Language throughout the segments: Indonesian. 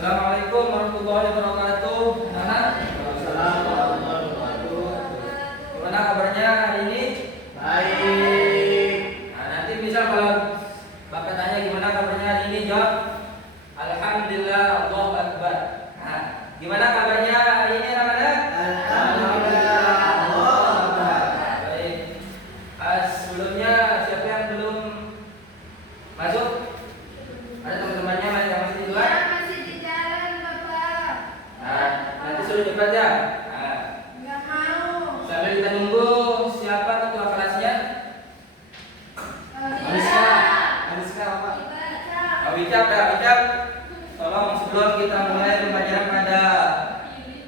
Assalamualaikum warahmatullahi wabarakatuh. Anak, Assalamualaikum warahmatullahi wabarakatuh. gimana kabarnya hari ini? Baik. Nah, nanti misal kalau Bapak tanya gimana kabarnya hari ini, jawab Alhamdulillah, Allahu Akbar. Nah, gimana kabarnya hari ini anak-anak? Alhamdulillah. Allahu Akbar. Baik. Sebelumnya siapa yang belum masuk? Ada teman-temannya yang masih di luar? Ya, masih di jalan, Bapak. Nah, nanti suruh cepat ya. Nah, Nggak mau. sambil kita nunggu siapa ketua kelasnya? Aniska. Aniska apa? Wicap ya, Wicap. Tolong sebelum kita mulai pembelajaran pada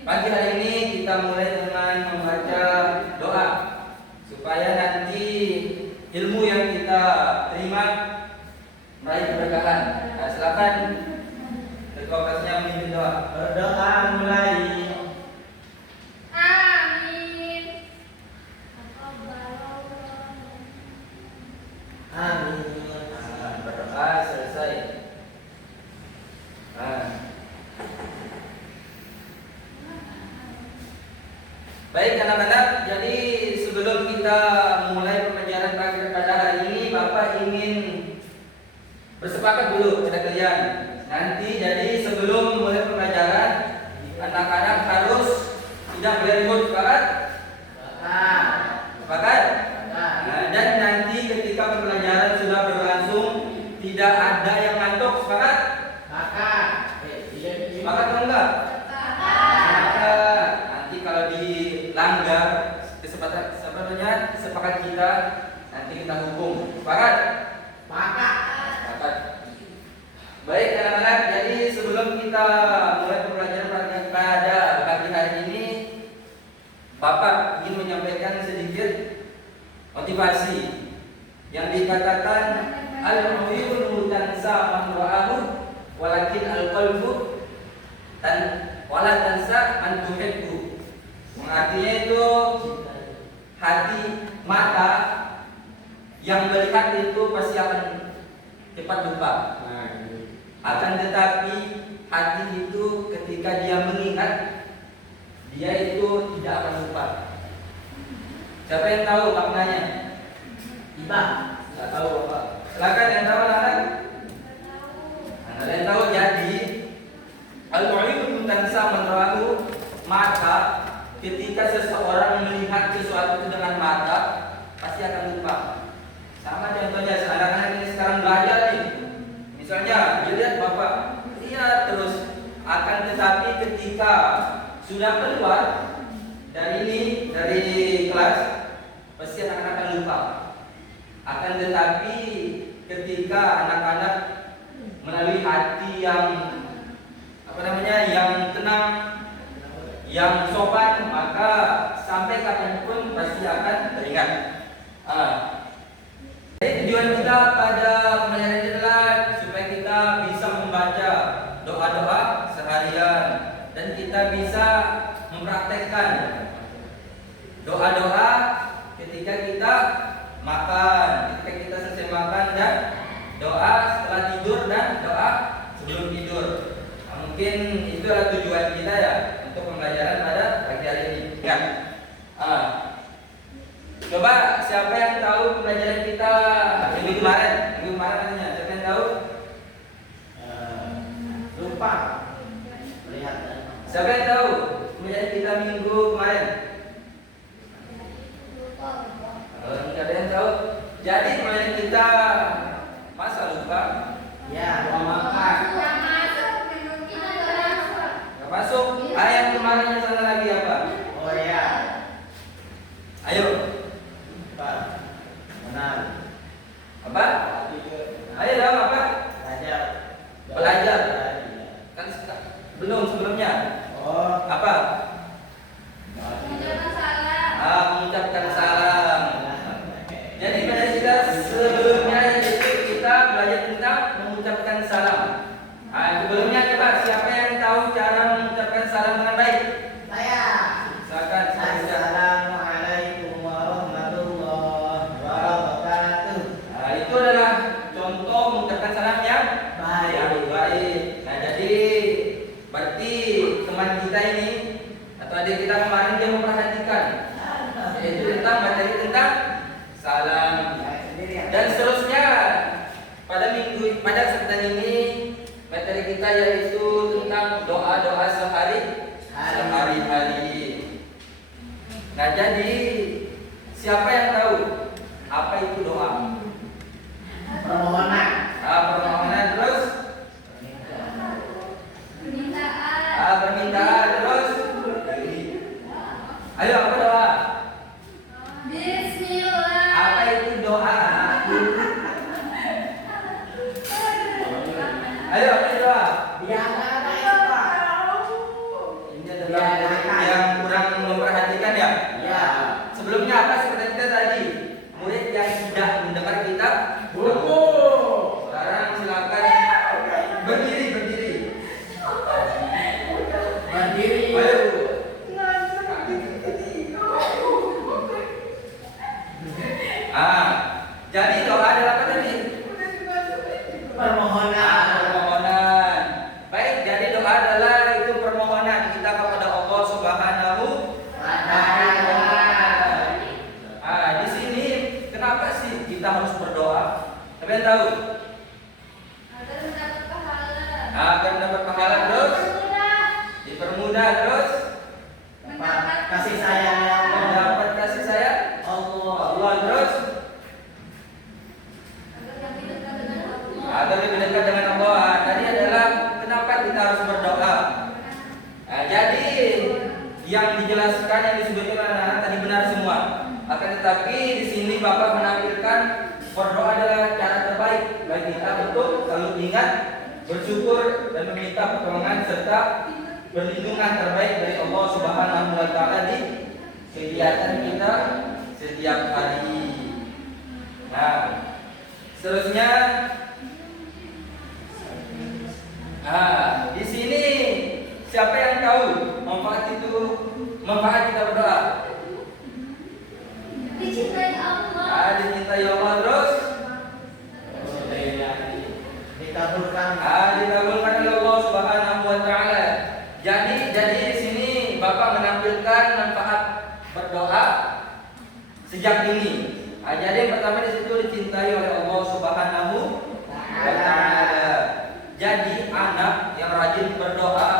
pagi hari ini, kita mulai dengan membaca doa supaya nanti ilmu yang kita terima meraih keberkahan. Nah, silakan ketua kelasnya memimpin doa. Berdoa mulai. Amin. Amin. Nah, berdoa selesai. Nah. Baik anak-anak, jadi sebelum kita mulai pembelajaran pada hari ini, Bapak ingin bersepakat dulu pada kalian. Nanti jadi sebelum mulai pembelajaran, anak-anak harus tidak boleh ribut, sepakat? Bapak. Sepakat? Bapak. Nah, dan nanti ketika pembelajaran sudah berlangsung, tidak ada yang ngantuk, sepakat? Bapak. Sepakat atau enggak? Sepakat. Nanti kalau dilanggar sepakat kita, nanti kita hukum. Sepakat? Bapak. Sepakat. Baik anak-anak, jadi sebelum kita mulai pembelajaran pada pagi hari ini, Bapak ingin menyampaikan sedikit motivasi yang dikatakan al-uyunu tansa man ra'ahu walakin al-qalbu wala tansa man tuhibbu. Artinya itu hati, mata yang melihat itu pasti akan cepat lupa. Akan tetapi hati itu ketika dia mengingat, dia itu tidak akan lupa. Siapa yang tahu maknanya? Iba. Tidak tahu Bapak. Silakan yang tahu anak-anak. Ada yang tahu, jadi al-mu'ayyin tansa man ra'ahu, mata ketika seseorang melihat sesuatu dengan mata pasti akan lupa. Sama contohnya anak-anak ini sekarang belajar nih. Misalnya, dia lihat Bapak, lihat terus, akan tetapi ketika sudah keluar dari kelas, pasti anak-anak akan lupa. Akan tetapi ketika anak-anak melalui hati yang yang tenang, yang sopan, maka sampai kapanpun pasti akan teringat. Tujuan kita pada pembelajaran ini adalah supaya kita bisa membaca doa-doa seharian dan kita bisa mempraktekkan doa-doa ketika kita makan, ketika kita selesai makan, dan doa setelah tidur dan doa sebelum tidur. Nah, mungkin itu adalah tujuan kita ya untuk pembelajaran pada pagi hari ini. Ya. Coba siapa yang tahu pembelajaran kita minggu kemarin? Minggu kemarin katanya, siapa yang tahu? Lupa. Lihat. Siapa yang tahu pembelajaran kita minggu kemarin? Enggak ada yang tahu. Jadi pembelajaran kita masa lupa? Ya, mau makan. Nggak masuk, menu kita nggak masuk. Enggak masuk. Yang kemarinnya sana lagi apa? Oh ya. Ayo. Pak. Benar. Apa? Ayo dong apa? Belajar. Belajar. Kan belum sebelumnya. Oh. Apa? Mengucapkan salam. Mengucapkan salam. Jadi pada kita sebelumnya itu kita belajar tentang mengucapkan salam. Sebelumnya coba siapa yang tahu cara mengucapkan salam dengan baik? Saya. Silakan. Assalamualaikum warahmatullahi wabarakatuh. Itu adalah contoh mengucapkan salam yang Baik. baik. Nah, jadi adik kita kemarin dia memperhatikan, yaitu tentang materi tentang salam. Dan seterusnya pada kesempatan ini materi kita yaitu tentang doa-doa sehari-hari. Nah, jadi siapa yang tahu apa itu doa? Permohonan. Permohonan, terus Permintaan. permintaan, terus ayo apa doa? Bismillah. Apa itu doa? Ayo apa itu doa? Ini adalah yang kurang memperhatikan ya. Ya. Sebelumnya apa seperti kita tadi? Murid yang tidak mendengar kitab. Sekarang silakan berdiri. Berdiri. Ayo. Jadi doa adalah apa tadi? Permohonan. Permohonan. Baik, jadi doa adalah itu permohonan kita kepada Allah Subhanahu wa Ta'ala. Di sini kenapa sih kita harus berdoa? Kalian tahu? Agar mendapat pahala. Agar mendapat pahala, terus Permudah. dipermudah, terus Mendapat Kasih sayang yang mendapat kasih sayang Allah, terus agar lebih dekat dengan Allah. agar lebih dekat dengan Allah. Tadi adalah kenapa kita harus berdoa. Jadi yang dijelaskan yang disebutkan anak-anak tadi benar semua. Akan tetapi di sini Bapak menampilkan berdoa adalah cara terbaik bagi kita untuk selalu ingat, bersyukur dan meminta pertolongan serta perlindungan terbaik dari Allah Subhanahu wa Ta'ala di kegiatan kita setiap hari. Nah, seterusnya di sini siapa yang tahu manfaat kita berdoa? Dicintai Allah. Dicintai Allah, terus dikabulkan. dikabulkan oleh Allah Subhanahu wa Ta'ala. Jadi di sini Bapak menampilkan manfaat berdoa sejak dini. Jadi yang pertama di situ dicintai oleh Allah Subhanahu wa Ta'ala. Jadi anak yang rajin berdoa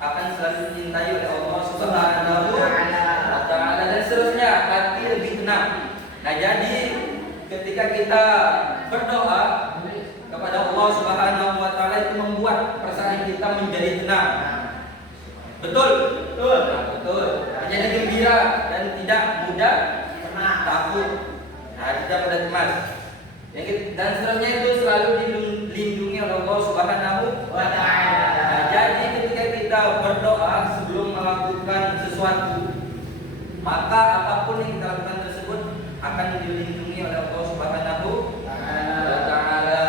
akan selalu dicintai oleh Allah Subhanahu wa Ta'ala, dan seterusnya hati lebih tenang. Nah, jadi ketika kita berdoa kepada Allah Subhanahu wa Ta'ala itu membuat perasaan kita menjadi tenang. Betul? Betul. Menjadi gembira dan tidak mudah takut. Tidak mudah cemas. Dan seterusnya itu selalu dilindungi oleh Allah Subhanahu wa Ta'ala. Jadi ketika kita berdoa sebelum melakukan sesuatu, maka apapun yang kita lakukan tersebut akan dilindungi oleh Allah Subhanahu wa Ta'ala.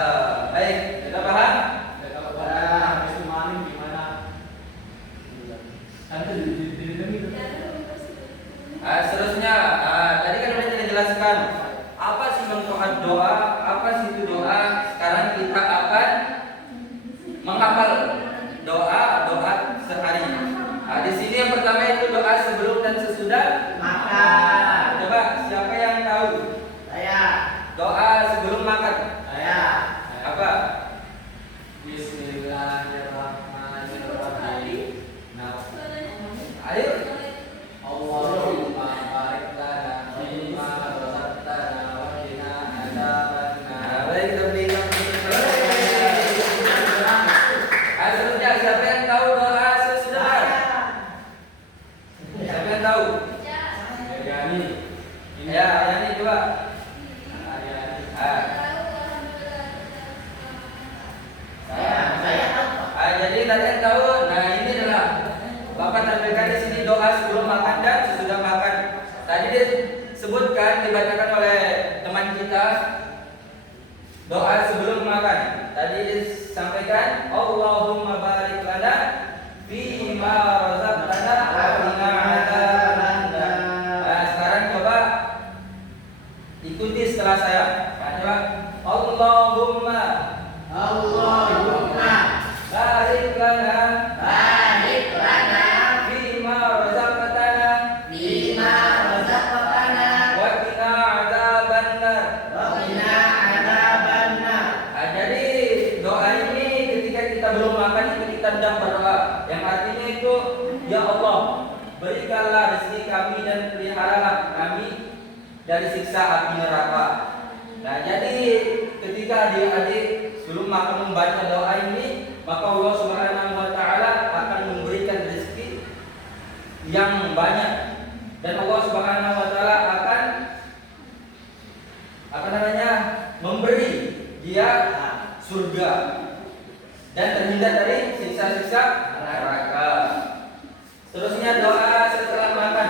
Baik, kita paham? Seterusnya, tadi kan sudah kita jelaskan apa sih manfaat doa, apa sih itu doa. Sekarang kita akan menghafal doa sehari. Di sini yang pertama itu doa sebelum dan sesudah makan. Coba siapa yang tahu? Saya. Doa sebelum makan. Saya. Apa? Bismillahirrahmanirrahim. Ayo. Allahumma barik lana fima razaqtana wa qina adzabannar. Baik, kita berikan. Seterusnya siapa yang tahu doa sesudah makan? Siapa yang tahu? Ya, ini coba. Jadi tadi yang tahu, nah ini adalah Bapak tampilkan di sini doa sebelum makan dan sesudah makan. Tadi disebutkan, dibacakan oleh teman kita doa sebelum makan. Tadi disampaikan Allahumma barik lana fima razaqtana wa qina adzabannar. Nah, sekarang coba ikuti setelah saya. Nah, coba Allahumma barik lana fima razaqtana berikanlah rezeki kami dan peliharalah kami dari siksa api neraka. Nah, jadi ketika adik-adik sebelum makan membaca doa ini, maka Allah Subhanahu wa taala akan memberikan rezeki yang banyak dan Allah Subhanahu wa taala akan memberi dia surga dan terhindar dari siksa-siksa neraka. Seterusnya doa setelah makan.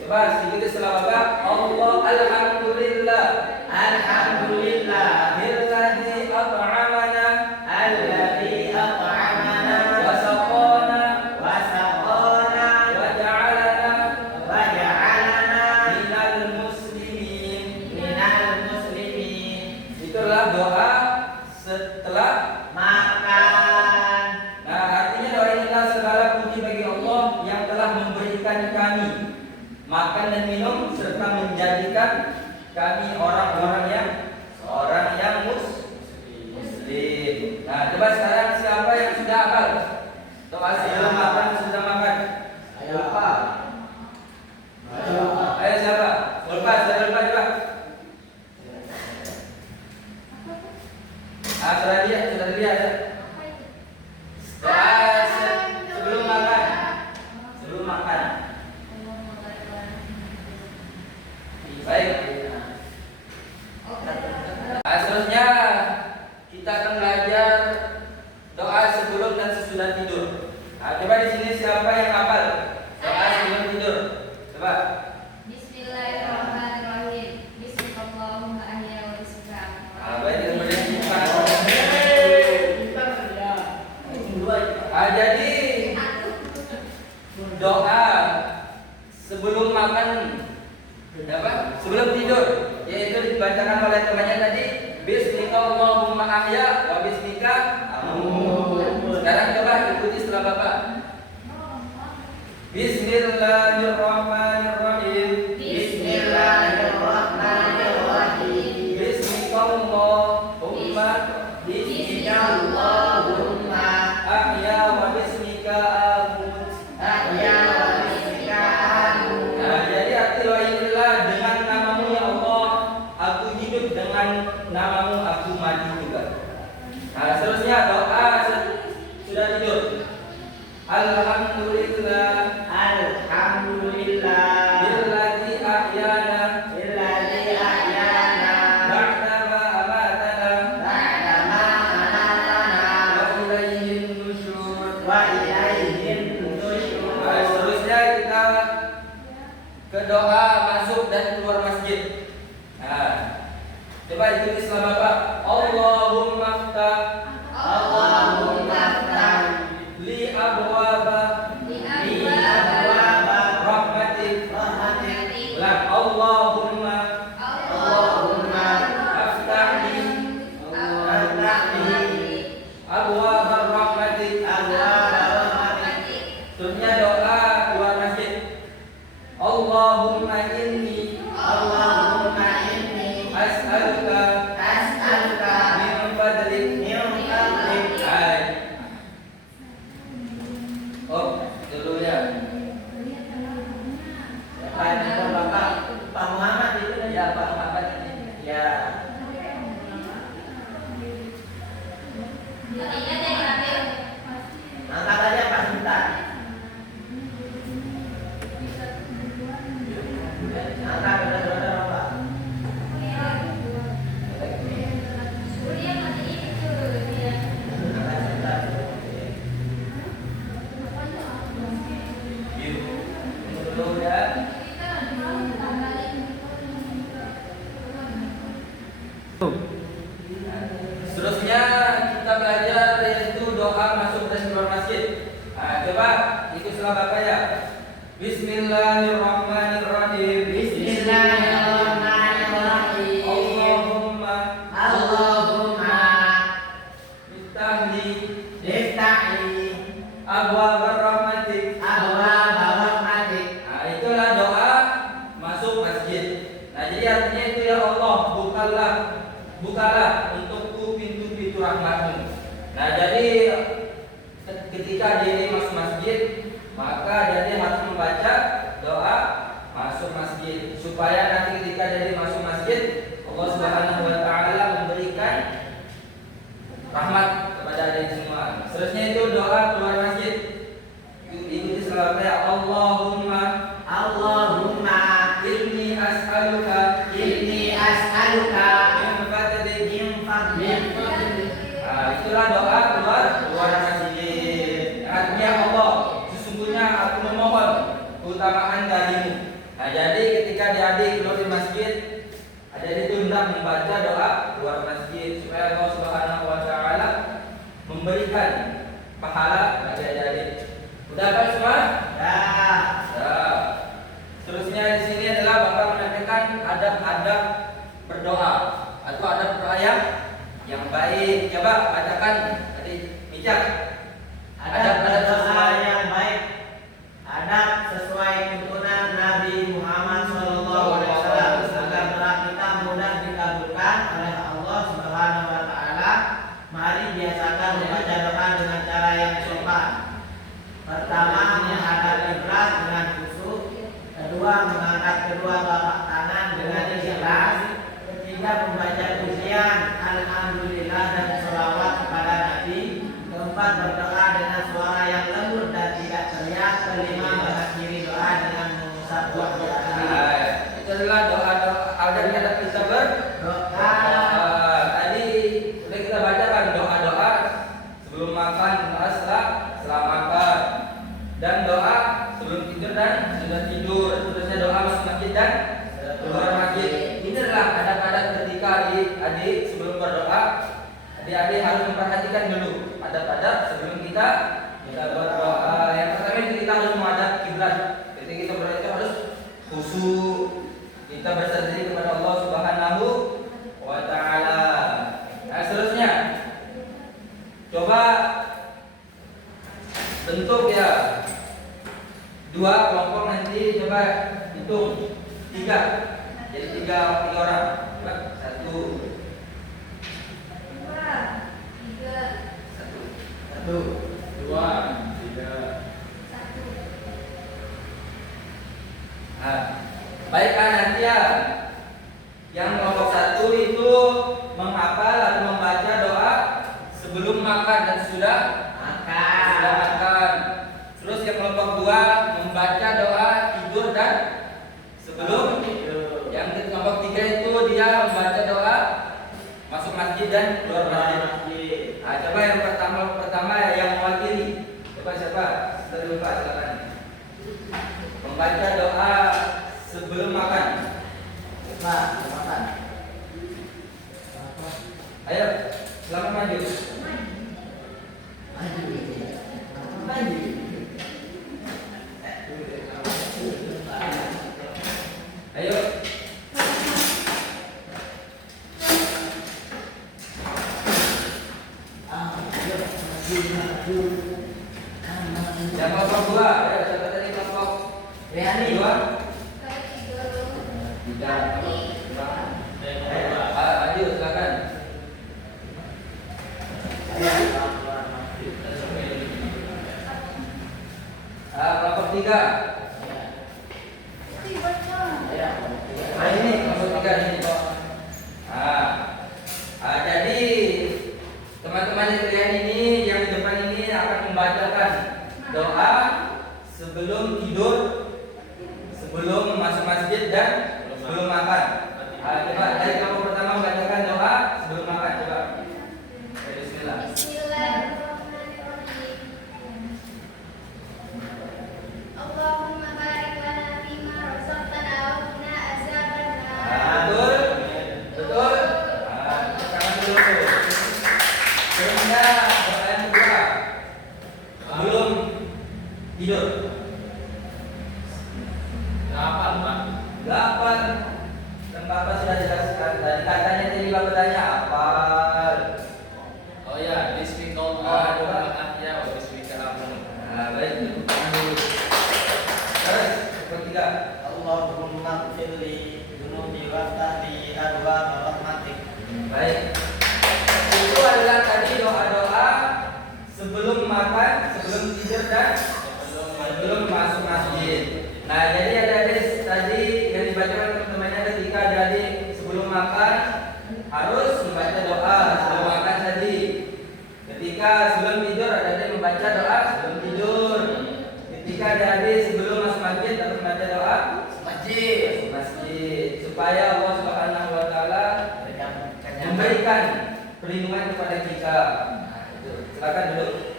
Coba sedikit setelah makan. Allah alhamdulillah. Alhamdulillah. Alladzi at'amana. Alladzi at'amana. Wa saqana. Wa saqana. Wa ja'alana. Wa ja'alana. Minal muslimin. Minal muslimin. Itulah doa setelah makan. Nah, artinya doa inilah segala puji bagi Allah yang telah memberikan kami makan dan minum serta menjadikan kami orang-orang yang muslim. Nah, coba sekarang siapa yang sudah hafal doa sebelum makan sudah makan? Ayo Pak. Ayo siapa? Lepas, sudah lepas coba. Sudah lihat ya. Doa sebelum makan. Sebelum makan. Baik. Seterusnya kita akan belajar doa sebelum dan sesudah tidur. Coba di sini siapa yang hafal doa sebelum tidur? Coba. Bismillahirrahmanirrahim. Bismillahirrahmanirrahim. Ahya wa bismika. Baik, kita jadi doa sebelum makan sebelum tidur yaitu dibacakan oleh temannya tadi bismika Allahumma ahya wa bismika amut. Sekarang coba ikuti setelah Bapak. Bismillahirrahmanirrahim. Bismillahirrahmanirrahim. Bismika Allahumma Bismillahirrahmanirrahim. ahya wa bismika amut. Ahya wa bismika amut. Nah, jadi arti doa inilah dengan namamu ya Allah aku hidup, dengan namamu aku mati juga. Nah, seterusnya doa sudah tidur. Alhamdulillah. Alhamdulillah. Billadzi ahyana. Billadzi ahyana. Ba'da ma amatana. Ba'da ma amatana. Wa ilayhin nusyur. Wa ilayhin nusyur. Nah, seterusnya kita ke doa masuk dan keluar masjid. Nah, coba ikuti setelah Bapak. Allahumma ftah Allahumma ftah li abwaba li abwaba rahmatik. rahmatik. Ulang. Allahumma Allahumma aftah li abwaba rahmatik. abwaba rahmatik. Seterusnya doa keluar masjid. Allahumma inni Allahumma inni as'aluka as'aluka min fadlik. min fadlik. Hai. Oh, dulu ya. Pak Muhammad itu Ya, Pak Muhammad ini. ya. Angkat aja Pak sebentar. Angkat bener-bener Pak. Angkat sebentar. Dulu ya. Seterusnya kita belajar yaitu doa masuk dan keluar masjid. Nah, coba ikut setelah Bapak ya. Bismillahirrahmanirrahim. Bismillahirrahmanirrahim. Allahumma Allahumma iftahli iftahli abwaab rahmatik. abwaaba rahmatik. Nah, itulah doa masuk masjid. Nah, jadi artinya itu ya Allah, bukalah untukku pintu-pintu rahmatmu. Nah, jadi ketika dia masuk masjid, maka dia harus membaca supaya nanti ketika jadi masuk masjid Allah Subhanahu wa taala memberikan rahmat kepada adik semua. Seterusnya itu doa keluar masjid. Ikuti selalu ya Allahumma inni as'aluka Inni as'aluka min fadlik min fadlik itulah doa keluar masjid. Artinya Allah, sesungguhnya aku memohon keutamaan darimu. Nah, jadi ketika adik keluar di masjid, adik itu hendak membaca doa keluar masjid supaya Allah Subhanahu wa taala memberikan pahala bagi adik. Udah apa semua? Dah. Nah, seterusnya di sini adalah Bapak menyampaikan adab-adab berdoa atau adab berdoa yang baik. Coba bacakan tadi bijak. Adab doa yang baik. Adab sesuai tuntunan Nabi Muhammad SAW agar doa kita mudah dikabulkan oleh Allah Subhanahu wa taala. Mari biasakan membaca doa dengan cara yang sopan. Pertama, menghadap kiblat dengan khusyuk. Kedua, mengangkat kedua telapak tangan dengan ikhlas. Ketiga, membaca pujian alhamdulillah dan selawat kepada Nabi. Keempat, berdoa dengan suara yang lembut dan tidak teriak. Kelima, mengakhiri doa dengan mengusap wajah. Itu adalah doa-doa adab kita berdoa. Tadi sudah kita bacakan doa-doa sebelum makan, doa setelah makan, dan doa sebelum tidur dan sudah tidur. Terusnya doa masuk masjid dan keluar masjid. Ini adalah adab-adab ketika adik-adik sebelum berdoa. Adik-adik harus memperhatikan dulu adab-adab sebelum kita berdoa. Yang pertama itu kita harus menghadap kiblat. Ketika kita berdoa itu harus khusyuk. Kita bersandar diri kepada Allah Subhanahu wa taala. Nah, seterusnya coba bentuk ya dua kelompok, nanti coba hitung tiga, jadi tiga orang. Coba, satu, dua, tiga. Nah, baiklah nanti ya. Yang kelompok satu itu menghafal atau membaca doa sebelum makan dan sudah makan. Terus yang kelompok dua membaca doa tidur dan sebelum tidur. Yang kelompok tiga itu dia membaca doa masuk masjid dan keluar masjid. Nah, coba yang pertama yang mewakili. Coba siapa? Terlupa silakan. Membaca doa sebelum makan. Ayo, selamat maju. Ayo. Yang kelompok dua, ayo siapa tadi kelompok? Riani. Dua. Tiga. Maju, silakan. Kelompok tiga. Nah, ini kelompok tiga ini. Jadi teman-teman sekalian ini yang di depan ini akan membacakan doa sebelum tidur, sebelum masuk masjid dan sebelum makan. Coba dari kelompok pertama membacakan doa sebelum makan. Coba. Bismillah. Bismillahirrahmanirrahim. Allahumma barik lana fima razaqtana wa qina azabannar. Betul? Betul? Tangan dulu. Sehingga doa yang kedua sebelum tidur. 8 dan Bapak sudah jelaskan tadi, katanya tadi Bapak tanya apa? Oh ya, bismillahirrahmanirrahim wa bismillahirrahmanirrahim. Baik, tangan dulu. Terus, ketiga. Allahumma firli dunubi waftahli abwaaba rahmatik. Baik. Itu adalah tadi doa-doa sebelum makan, sebelum tidur dan sebelum masuk masjid. Nah, jadi ada tadi yang dibacakan Jika ada adik sebelum masuk masjid atau membaca doa Masjid. masjid supaya Allah Subhanahu wa taala memberikan perlindungan kepada kita. Nah, itu. Silakan dulu.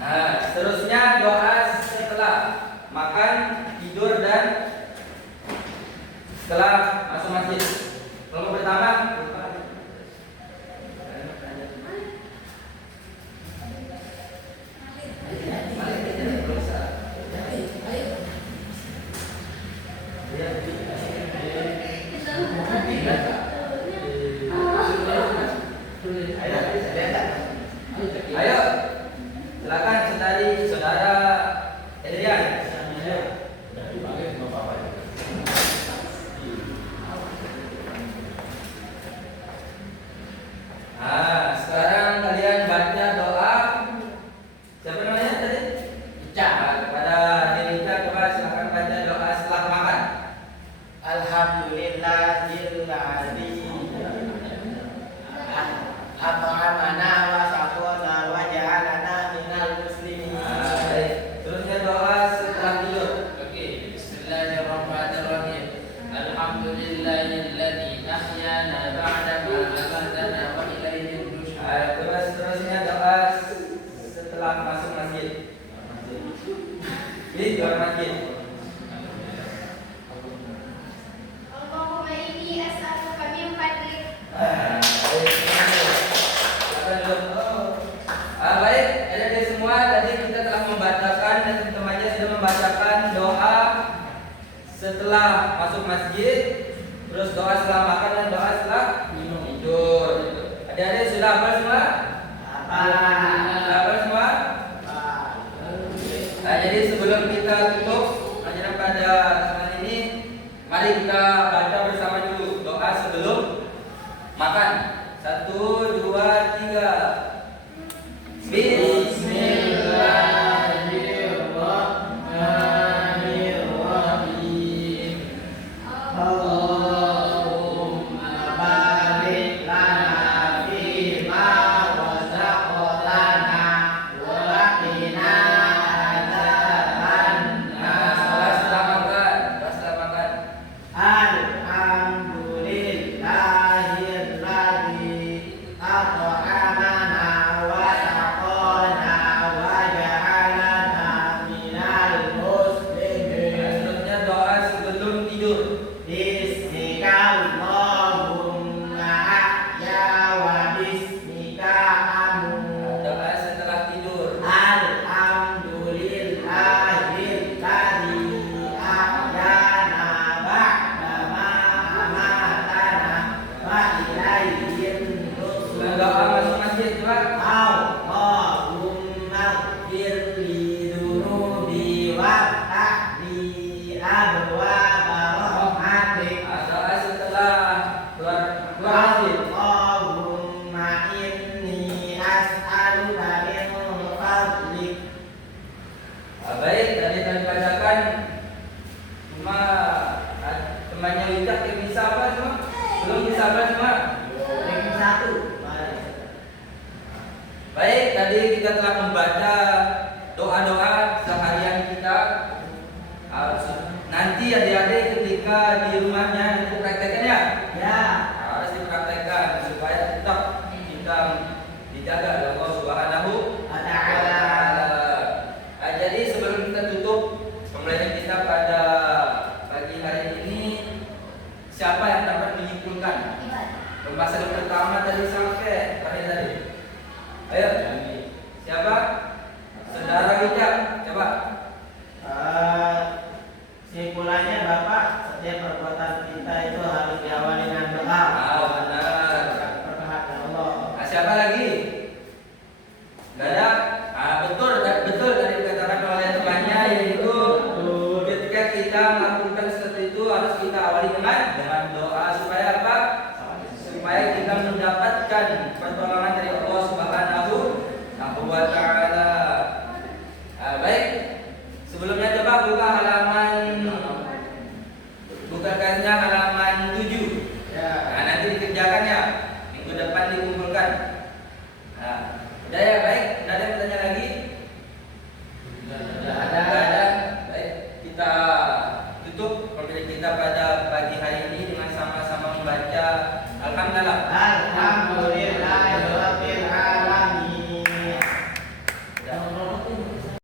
Nah, seterusnya doa setelah makan, tidur dan setelah masuk masjid. Kelompok pertama ayo, silakan saudara Adrian. Nah, sekarang kalian baca doa. Siapa namanya tadi? Ica. Nah, kepada Ica coba silakan baca doa setelah makan. Alhamdulillahilladzi at'amana wa saqana wa ja'alana minal muslimin. Nah, baik. Terusnya doa setelah tidur. Oke, bismillahirrahmanirrahim. Alhamdulillahilladzi ahyana ba'da ma amatana wa ilaihi nusyur. Nah, terus seterusnya doa setelah masuk masjid. Di luar masjid. Allahumma inni as'aluka min fadlik. Baik, adik-adik semua, tadi kita telah membacakan dan teman-temannya sudah membacakan doa setelah masuk masjid, terus doa setelah makan dan doa setelah tidur. Adik-adik sudah hafal semua? Sudah hafal semua? Nah, jadi sebelum kita tutup pelajaran pada kesempatan ini, mari kita baca bersama dulu doa sebelum makan. 1, 2, 3. Bismillahirrahmanirrahim. Allahumma barik lana fima razaqtana wa qina adzabannar. Setelah makan, setelah makan. Alhamdulillahilladzi at'amana wa saqana wa ja'alana minal muslimin. Seterusnya doa sebelum tidur. Bismika Allahumma ahya wa bismika amut. Doa setelah tidur. Alhamdulillahilladzi ahyana ba'da ma amatana wa ilaihi nusyur. Doa masuk masjid coba. Allahumma ighfir li dzunubi wa tahdi abwaaba rahmatik. Doa setelah keluar masjid. Allahumma inni as'aluka min fadlik. Baik, tadi bacakan cuma temannya Wicak yang bisa apa semua? Belum bisa apa semua? Yang satu. Baik, tadi kita telah membaca doa-doa seharian kita. Nanti adik-adik ketika di rumahnya nanti praktekkan ya. Ya. Harus dipraktekkan supaya tetap kita dijaga oleh Allah Subhanahu Wa ta'ala. Nah, jadi sebelum kita tutup pembelajaran kita pada pagi hari ini, siapa yang dapat menyimpulkan pembahasan pertama tadi sampai tadi? Ayo, siapa? Saudara Wicak, coba. Simpulannya Bapak, setiap perbuatan kita itu harus diawali dengan doa. Benar. Berdoa kepada Allah. Nah, siapa lagi? Gak ada? Betul tadi dikatakan oleh temannya, yaitu ketika kita melakukan sesuatu itu harus kita awali dengan doa supaya apa? Supaya kita mendapatkan pertolongan dari Allah Subhanahu wa taala. Baik.